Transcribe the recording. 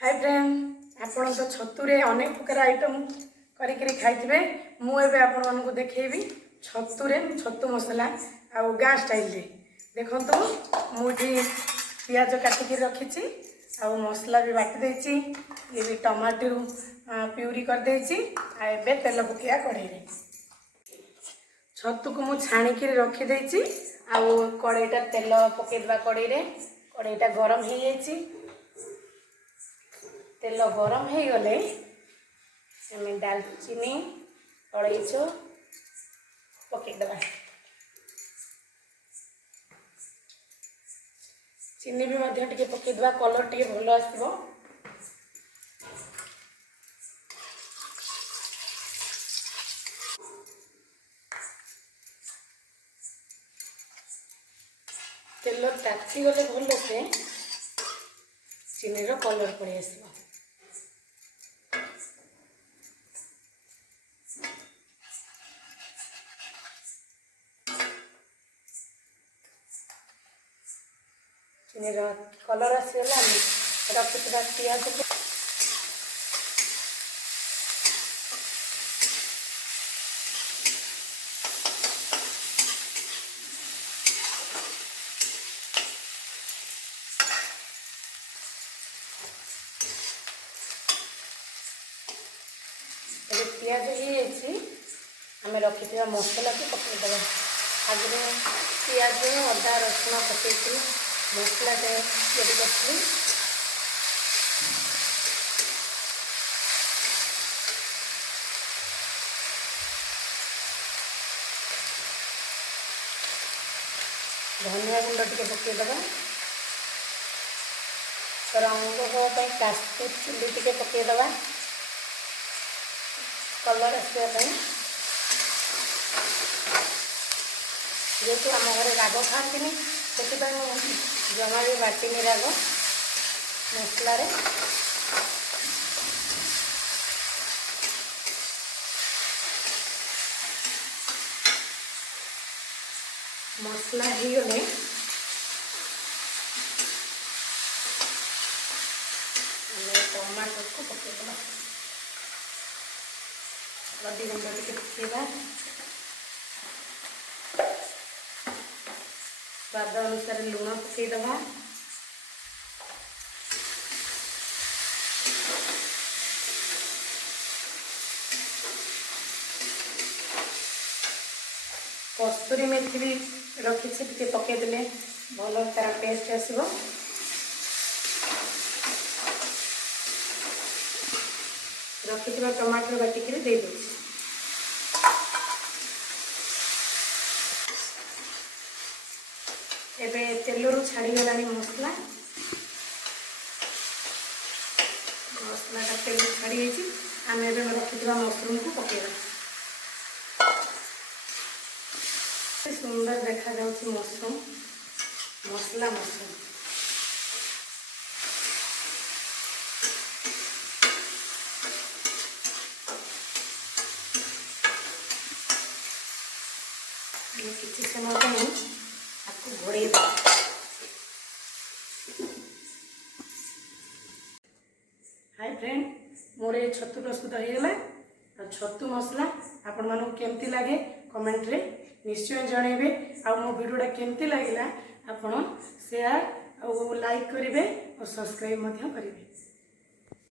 Hi friend आपण तो छतुरे अनेक प्रकार आइटम करी खाइथिबे। मु एबे आपण मानकु देखेबी छतुरे छतु मसला आ गाँ स्टाइल रे देखंतु मुझी पियाज काटिकी रखी आ मसला भी बाटी देछि। ये भी टमाटर प्यूरी कर देछि। आ एबे तेल पकिया कढ़ाई रे छतु को मु छाणिकी रखी देछि। आ कढ़ाईटा तेल पकेदबा कढ़ाई रे कढ़ाईटा गरम हो जाइछि। तेल गरम हो गले आम दालचीनी अलैच पकईदबा। चीनी भी टे पकईदबा कलर टे भल आसो। तेल ताती गले भल से चीनी कलर पड़े आसो। चीनी कलर आसगला रखिथा पियाज पियाज आम रखिथा मसला को पकईदे। आगे पियाज अदा रसुण पकई मसला रेडी कर धनिया गुंड टे पकईदे। रंग होगापी काश्मीर चिली टे पकईदे कलर आसवाई। जेहेतु आम घर राग खाती से जमा भी बाटिनी राग मसला रे। मसला हो गले टमाटर को पकईदे। हल्दी गुंड टे पकईबा। स्वाद अनुसार लुण पकईदबा। कस्तूरी मेथी भी रखी टे पकईदे भल तार टेस्ट आसो। रखि टमाटर बाटिक दे दूँ। एबे तेलरू छाड़ीगला मसला मसलाटा तेल छाड़ी आम रखी मशरूम को पकेगा। सुंदर देखा जाउछि मशरूम मसला मशरूम। किसी समय घोड़े हाय फ्रेंड मोर ये छतु प्रस्तुत होगा। छतु मसला आपण मानू केमती लगे कमेंट रे निश्चय जनइबे। आ मो वीडियोटा केमती लगिला आपण शेयर और लाइक करेंगे और सब्सक्राइब करेंगे।